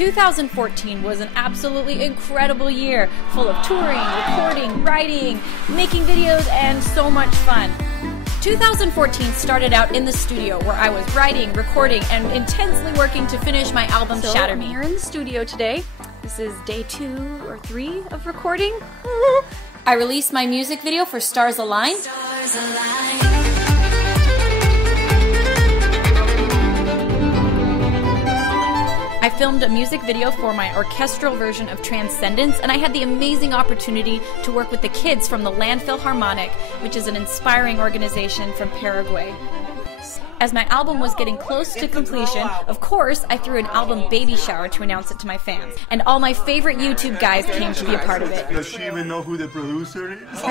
2014 was an absolutely incredible year, full of touring, recording, writing, making videos, and so much fun. 2014 started out in the studio where I was writing, recording, and intensely working to finish my album Shatter Me. I'm here in the studio today. This is day 2 or 3 of recording. I released my music video for Stars Align. Stars Align. I filmed a music video for my orchestral version of Transcendence, and I had the amazing opportunity to work with the kids from the Landfill Harmonic, which is an inspiring organization from Paraguay. As my album was getting close to completion, of course, I threw an album baby shower to announce it to my fans. And all my favorite YouTube guys came to be a part of it. Does she even know who the producer is?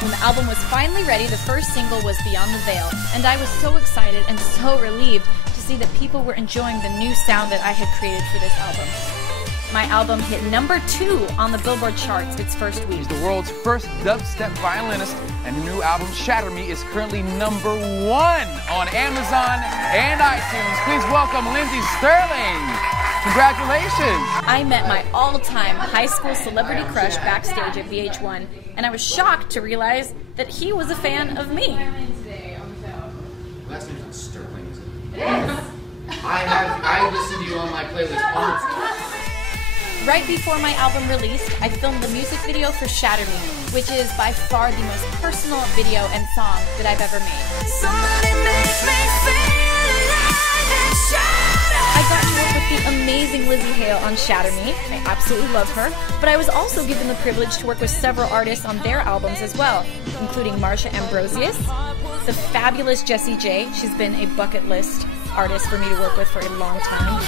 When the album was finally ready, the first single was Beyond the Veil, and I was so excited and so relieved to see that people were enjoying the new sound that I had created for this album. My album hit number 2 on the Billboard charts its first week. He's the world's first dubstep violinist, and the new album Shatter Me is currently number 1 on Amazon and iTunes. Please welcome Lindsey Stirling. Congratulations! I met my all-time high school celebrity crush backstage at VH1, and I was shocked to realize that he was a fan of me. Last name's Stirling, isn't it? Yes. I listened to you on my playlist all the time. Right before my album released, I filmed the music video for Shatter Me, which is by far the most personal video and song that I've ever made. Somebody make me feel alive and shatter. I got to work with the amazing Lizzie Hale on Shatter Me. I absolutely love her, but I was also given the privilege to work with several artists on their albums as well, including Marsha Ambrosius, the fabulous Jessie J. She's been a bucket list artist for me to work with for a long time.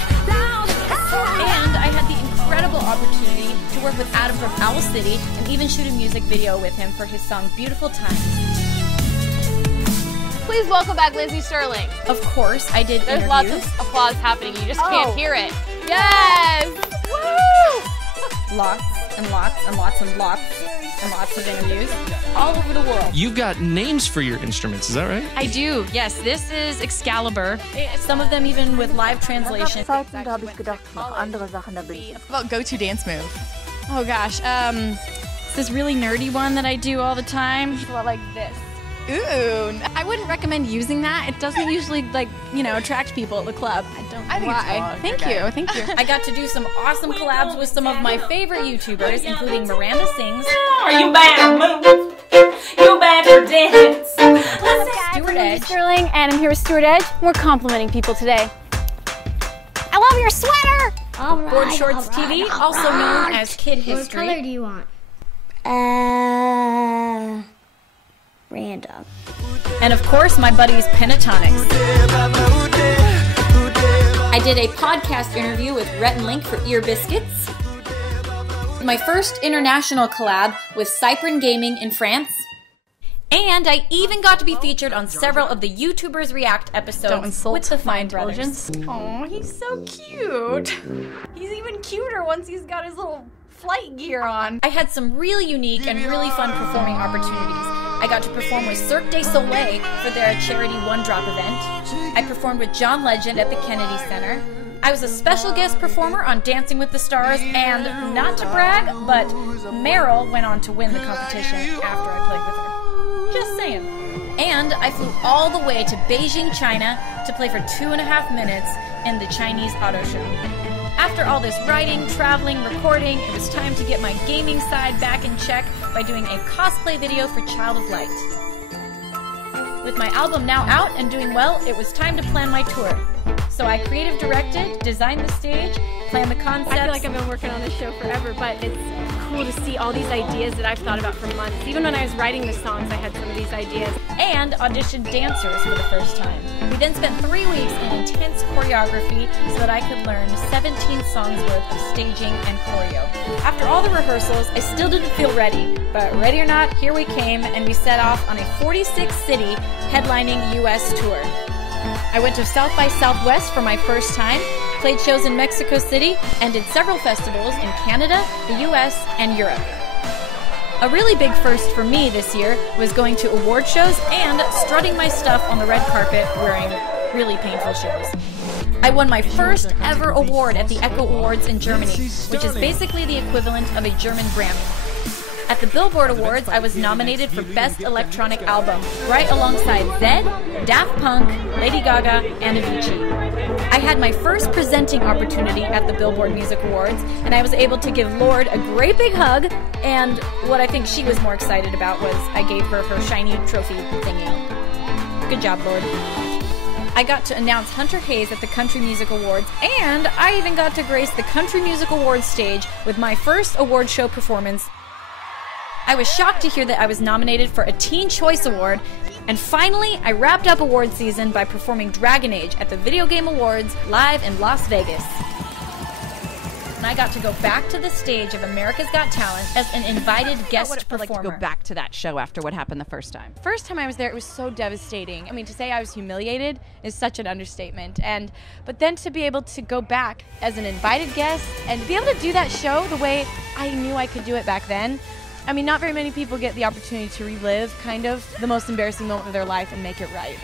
And I had the incredible opportunity to work with Adam from Owl City and even shoot a music video with him for his song Beautiful Times. Please welcome back Lindsey Stirling. Of course, I did There's interviews. lots of applause happening, you just can't hear it. Yes! Woo! Lots and lots and lots and lots and lots of interviews all over the world. You've got names for your instruments, is that right? I do, yes. This is Excalibur. Some of them even with live translation. About go-to dance move. Oh gosh, it's this really nerdy one that I do all the time. Like this. Ooh. I wouldn't recommend using that. It doesn't usually, like, you know, attract people at the club. I don't know why. Thank you, thank you. I got to do some awesome collabs with some of my favorite YouTubers, including Miranda Sings. Are you bad at moves? You bad for dance. Stuart Edge. Stirling, and I'm here with Stuart Edge. We're complimenting people today. I love your sweater! Board Shorts TV, also known as Kid History. What color do you want? Random. And of course, my buddies Pentatonics. I did a podcast interview with Rhett and Link for Ear Biscuits. My first international collab with Cypern Gaming in France. And I even got to be featured on several of the YouTubers React episodes with the Fine Brothers. Oh, he's so cute. He's even cuter once he's got his little flight gear on. I had some really unique and really fun performing opportunities. I got to perform with Cirque du Soleil for their charity One Drop event. I performed with John Legend at the Kennedy Center. I was a special guest performer on Dancing with the Stars, and not to brag, but Meryl went on to win the competition after I played with her. Just saying. And I flew all the way to Beijing, China to play for 2.5 minutes in the Chinese auto show. After all this writing, traveling, recording, it was time to get my gaming side back in check by doing a cosplay video for Child of Light. With my album now out and doing well, it was time to plan my tour. So I creative directed, designed the stage, planned the concepts. I feel like I've been working on this show forever, but it's cool to see all these ideas that I've thought about for months. Even when I was writing the songs, I had some of these ideas. And auditioned dancers for the first time. We then spent 3 weeks in intense choreography so that I could learn 17 songs worth of staging and choreo. After all the rehearsals, I still didn't feel ready, but ready or not, here we came, and we set off on a 46-city headlining US tour. I went to South by Southwest for my first time, played shows in Mexico City, and did several festivals in Canada, the US, and Europe. A really big first for me this year was going to award shows and strutting my stuff on the red carpet wearing really painful shows. I won my first ever award at the Echo Awards in Germany, which is basically the equivalent of a German Grammy. At the Billboard Awards, I was nominated for Best Electronic Album, right alongside Zed, Daft Punk, Lady Gaga, and Avicii. I had my first presenting opportunity at the Billboard Music Awards, and I was able to give Lorde a great big hug, and what I think she was more excited about was I gave her her shiny trophy thingy. Good job, Lorde. I got to announce Hunter Hayes at the Country Music Awards, and I even got to grace the Country Music Awards stage with my first award show performance. I was shocked to hear that I was nominated for a Teen Choice Award, and finally, I wrapped up award season by performing Dragon Age at the Video Game Awards live in Las Vegas. And I got to go back to the stage of America's Got Talent as an invited guest performer. Like to go back to that show after what happened the first time. First time I was there, it was so devastating. I mean, to say I was humiliated is such an understatement. But then to be able to go back as an invited guest and be able to do that show the way I knew I could do it back then. I mean, not very many people get the opportunity to relive, kind of, the most embarrassing moment of their life and make it right.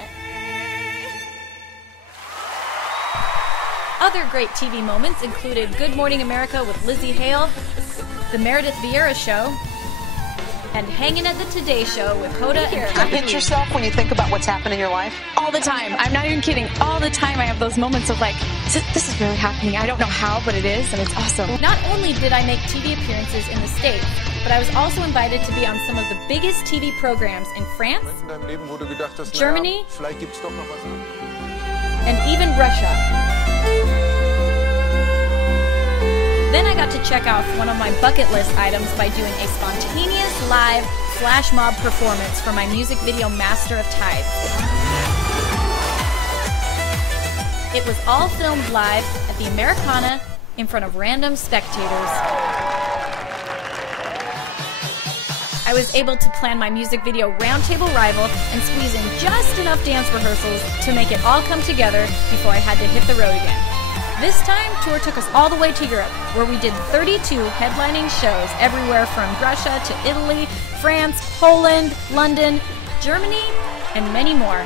Other great TV moments included Good Morning America with Lizzie Hale, The Meredith Vieira Show, and Hanging at the Today Show with Hoda and Kathy. Pinch yourself when you think about what's happened in your life? All the time. I'm not even kidding. All the time I have those moments of like, this is really happening. I don't know how, but it is, and it's awesome. Not only did I make TV appearances in the States, but I was also invited to be on some of the biggest TV programs in France, Germany, and even Russia. Then I got to check off one of my bucket list items by doing a spontaneous live flash mob performance for my music video Master of Tides. It was all filmed live at the Americana in front of random spectators. I was able to plan my music video Roundtable Rival and squeeze in just enough dance rehearsals to make it all come together before I had to hit the road again. This time, tour took us all the way to Europe, where we did 32 headlining shows everywhere from Russia to Italy, France, Poland, London, Germany, and many more.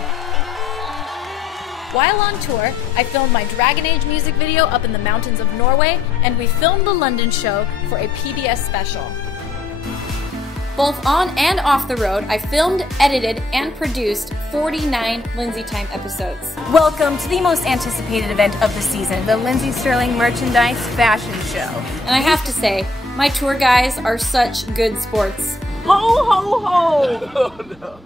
While on tour, I filmed my Dragon Age music video up in the mountains of Norway, and we filmed the London show for a PBS special. Both on and off the road, I filmed, edited, and produced 49 Lindsey Time episodes. Welcome to the most anticipated event of the season, the Lindsey Stirling Merchandise Fashion Show. And I have to say, my tour guys are such good sports. Ho, ho, ho! Oh, no.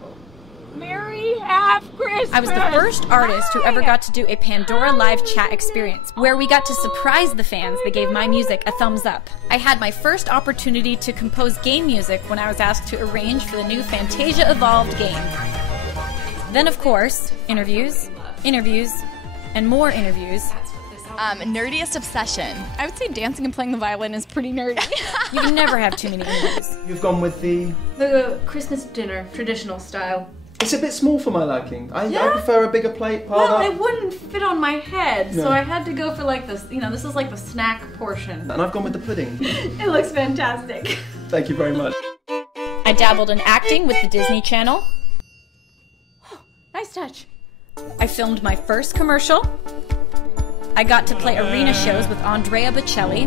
Merry half Christmas! I was the first artist who ever got to do a Pandora live chat experience, where we got to surprise the fans that gave my music a thumbs up. I had my first opportunity to compose game music when I was asked to arrange for the new Fantasia Evolved game. Then, of course, interviews, and more interviews. Nerdiest obsession. I would say dancing and playing the violin is pretty nerdy. You can never have too many interviews. You've gone with the Christmas dinner, traditional style. It's a bit small for my liking. I prefer a bigger plate, piled Well, up. it wouldn't fit on my head, No. so I had to go for like this, this is like the snack portion. And I've gone with the pudding. It looks fantastic. Thank you very much. I dabbled in acting with the Disney Channel. Nice touch. I filmed my first commercial. I got to play arena shows with Andrea Bocelli.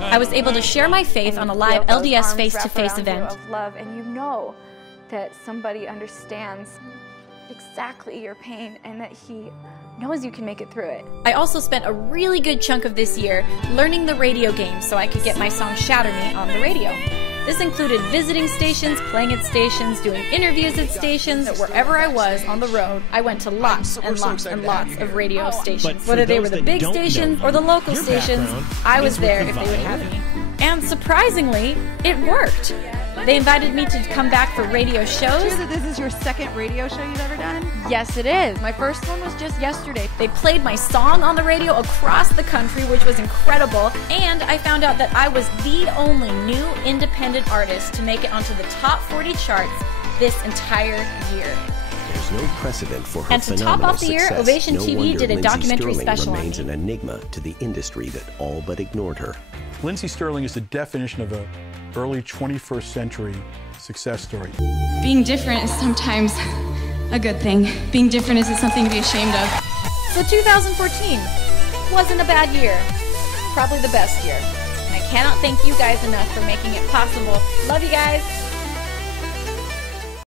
I was able to share my faith on a live LDS face-to-face event. Of love, and you know that somebody understands exactly your pain and that he knows you can make it through it. I also spent a really good chunk of this year learning the radio game so I could get my song Shatter Me on the radio. This included visiting stations, playing at stations, doing interviews at stations. Wherever I was on the road, I went to lots and lots and lots of radio stations. Whether they were the big stations or the local stations, I was there if they would have me. And surprisingly, it worked. They invited me to come back for radio shows. Did you hear that this is your second radio show you've ever done? Yes, it is. My first one was just yesterday. They played my song on the radio across the country, which was incredible. And I found out that I was the only new independent artist to make it onto the top 40 charts this entire year. There's no precedent for her and to top off the year, success. Ovation No TV wonder did a Lindsey documentary Stirling special on remains me. an enigma to the industry that all but ignored her. Lindsey Stirling is the definition of an early 21st century success story. Being different is sometimes a good thing. Being different isn't something to be ashamed of. So 2014 wasn't a bad year. Probably the best year. And I cannot thank you guys enough for making it possible. Love you guys.